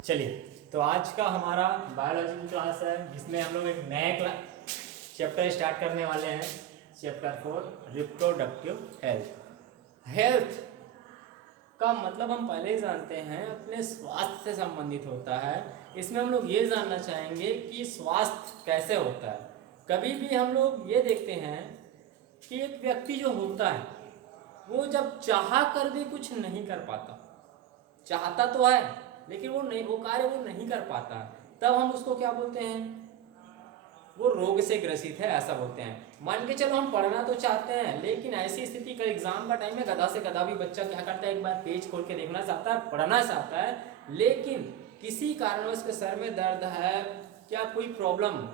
चलिए, तो आज का हमारा बायोलॉजी की क्लास है जिसमें हम लोग एक नया चैप्टर स्टार्ट करने वाले हैं। Chapter 4 reproductive health. हेल्थ का मतलब हम पहले ही जानते हैं, अपने स्वास्थ्य से संबंधित होता है। इसमें हम लोग ये जानना चाहेंगे कि स्वास्थ्य कैसे होता है। कभी भी हम लोग ये देखते हैं कि एक व्यक्ति जो होता है वो जब चाह कर भी कुछ नहीं कर पाता, चाहता तो है लेकिन वो कार्य वो नहीं कर पाता, तब हम उसको क्या बोलते हैं? वो रोग से ग्रसित है, ऐसा बोलते हैं। मान के चलो हम पढ़ना तो चाहते हैं, लेकिन ऐसी स्थिति का एग्जाम का टाइम में गधा से गधा भी बच्चा क्या करता है, एक बार पेज खोल के देखना चाहता है, पढ़ना चाहता है, लेकिन किसी कारणवश के सर में दर्द है, क्या कोई प्रॉब्लम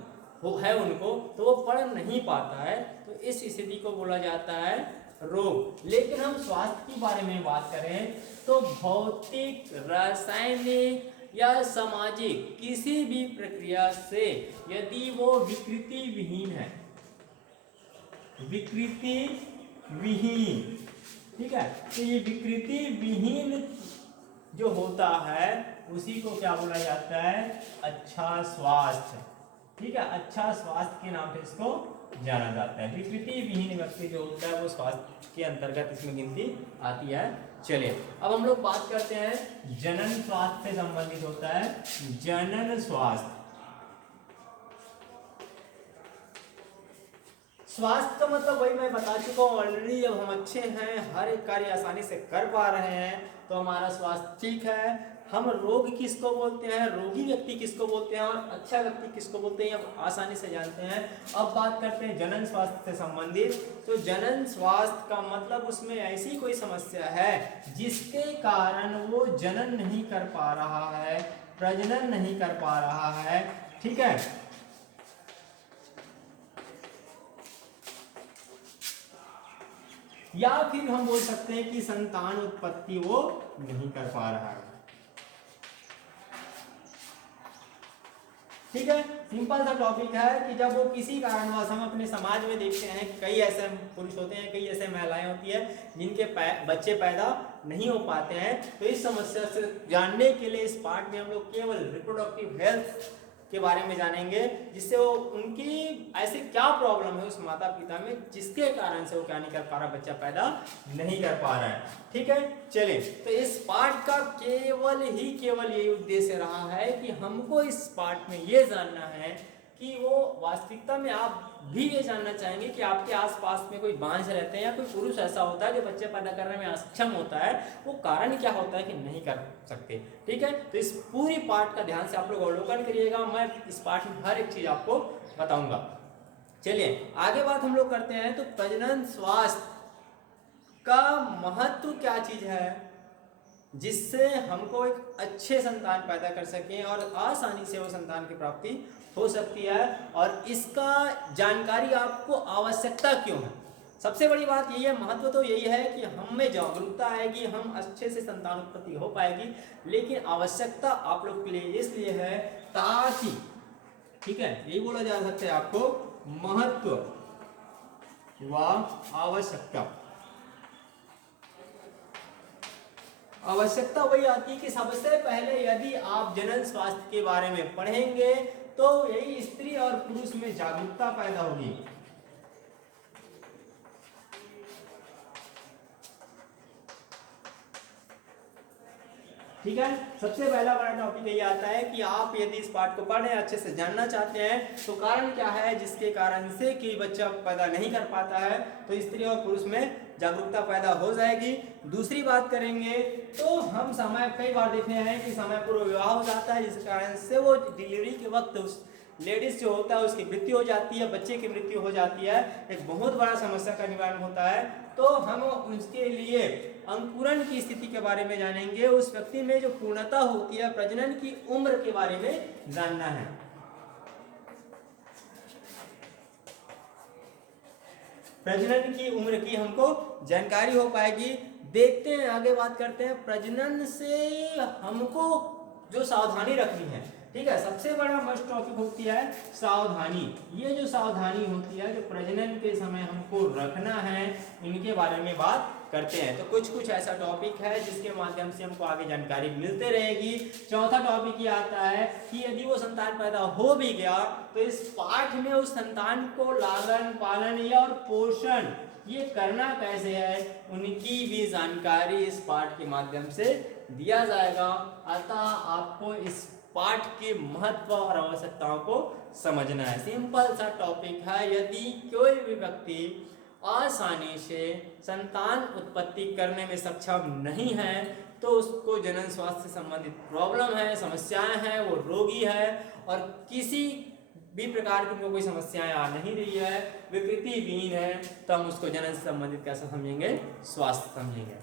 है उनको, तो वो पढ़ नहीं पाता है। तो इस स्थिति को बोला जाता है रोग। लेकिन हम स्वास्थ्य के बारे में बात करें तो भौतिक, रासायनिक या सामाजिक किसी भी प्रक्रिया से यदि वो विकृति विहीन है, विकृति विहीन, ठीक है, तो ये विकृति विहीन जो होता है उसी को क्या बोला जाता है? अच्छा स्वास्थ्य। ठीक है, अच्छा स्वास्थ्य के नाम से इसको जाना जाता है। विकृति विहीन व्यक्ति जो होता है वो स्वास्थ्य के अंतर्गत इसमें गिनती आती है। चलिए, अब हम लोग बात करते हैं जनन स्वास्थ्य से संबंधित होता है। जनन स्वास्थ्य, स्वास्थ्य का मतलब वही मैं बता चुका हूँ ऑलरेडी। जब हम अच्छे हैं, हर एक कार्य आसानी से कर पा रहे हैं, तो हमारा स्वास्थ्य ठीक है। हम रोग किसको बोलते हैं, रोगी व्यक्ति किसको बोलते हैं, और अच्छा व्यक्ति किसको बोलते हैं, हम आसानी से जानते हैं। अब बात करते हैं जनन स्वास्थ्य से संबंधित। तो जनन स्वास्थ्य का मतलब उसमें ऐसी कोई समस्या है जिसके कारण वो जनन नहीं कर पा रहा है, प्रजनन नहीं कर पा रहा है, ठीक है, या फिर हम बोल सकते हैं कि संतान उत्पत्ति वो नहीं कर पा रहा है। ठीक है, सिंपल सा टॉपिक है कि जब वो किसी कारणवश, हम अपने समाज में देखते हैं कि कई ऐसे पुरुष होते हैं, कई ऐसे महिलाएं होती है जिनके बच्चे पैदा नहीं हो पाते हैं। तो इस समस्या से जानने के लिए इस पार्ट में हम लोग केवल रिप्रोडक्टिव हेल्थ के बारे में जानेंगे, जिससे वो उनकी ऐसे क्या प्रॉब्लम है उस माता पिता में जिसके कारण से वो क्या नहीं कर पा रहा, बच्चा पैदा नहीं कर पा रहा है। ठीक है, चलिए, तो इस पार्ट का केवल यही उद्देश्य रहा है कि हमको इस पार्ट में ये जानना है कि वो वास्तविकता में आप भी ये जानना चाहेंगे कि आपके आसपास में कोई बांझ रहते हैं या कोई पुरुष ऐसा होता है जो बच्चे पैदा करने में अक्षम होता है, वो कारण क्या होता है कि नहीं कर सकते। ठीक है, तो इस पूरी पार्ट का ध्यान से आप लोग अवलोकन करिएगा। मैं इस पार्ट में हर एक चीज आपको बताऊंगा। चलिए, आगे बात हम लोग करते हैं। तो प्रजनन स्वास्थ्य का महत्व क्या चीज है जिससे हमको एक अच्छे संतान पैदा कर सकें और आसानी से वो संतान की प्राप्ति हो सकती है, और इसका जानकारी आपको आवश्यकता क्यों है। सबसे बड़ी बात यही है, महत्व तो यही है कि हम में जागरूकता आएगी, हम अच्छे से संतान उत्पत्ति हो पाएगी। लेकिन आवश्यकता आप लोग के लिए इसलिए है ताकि, ठीक है, यही बोला जा सकता है आपको, महत्व व आवश्यकता। आवश्यकता वही आती है कि सबसे पहले यदि आप जनन स्वास्थ्य के बारे में पढ़ेंगे तो यही स्त्री और पुरुष में जागरूकता पैदा होगी। ठीक है, सबसे पहला बड़ा टॉपिक यही आता है कि आप यदि इस पार्ट को पढ़े, अच्छे से जानना चाहते हैं तो कारण क्या है जिसके कारण से कि बच्चा पैदा नहीं कर पाता है, तो स्त्री और पुरुष में जागरूकता पैदा हो जाएगी। दूसरी बात करेंगे तो हम समय, कई बार देखे हैं कि समय पूर्व विवाह हो जाता है, जिस कारण से वो डिलीवरी के वक्त उस लेडीज जो होता है उसकी मृत्यु हो जाती है, बच्चे की मृत्यु हो जाती है, एक बहुत बड़ा समस्या का निवारण होता है। तो हम उसके लिए अंकुरण की स्थिति के बारे में जानेंगे, उस व्यक्ति में जो पूर्णता होती है, प्रजनन की उम्र के बारे में जानना है। प्रजनन की उम्र की हमको जानकारी हो पाएगी। देखते हैं, आगे बात करते हैं। प्रजनन से हमको जो सावधानी रखनी है, ठीक है, सबसे बड़ा मस्ट टॉपिक होती है सावधानी। ये जो सावधानी होती है, जो प्रजनन के समय हमको रखना है, इनके बारे में बात करते हैं। तो कुछ ऐसा टॉपिक है जिसके माध्यम से हमको आगे जानकारी मिलते रहेगी। चौथा टॉपिक ये आता है कि यदि वो संतान पैदा हो भी गया तो इस पाठ में उस संतान को लालन पालन या और पोषण ये करना कैसे है, उनकी भी जानकारी इस पाठ के माध्यम से दिया जाएगा। अतः आपको इस पाठ के महत्व और आवश्यकताओं को समझना है। सिंपल सा टॉपिक है। यदि कोई भी व्यक्ति आसानी से संतान उत्पत्ति करने में सक्षम नहीं है तो उसको जनन स्वास्थ्य से संबंधित प्रॉब्लम है, समस्याएं हैं, वो रोगी है और किसी भी प्रकार की कोई समस्याएं आ नहीं रही है, विकृतिहीन है, तो हम उसको जनन से संबंधित कैसा समझेंगे, स्वास्थ्य समझेंगे।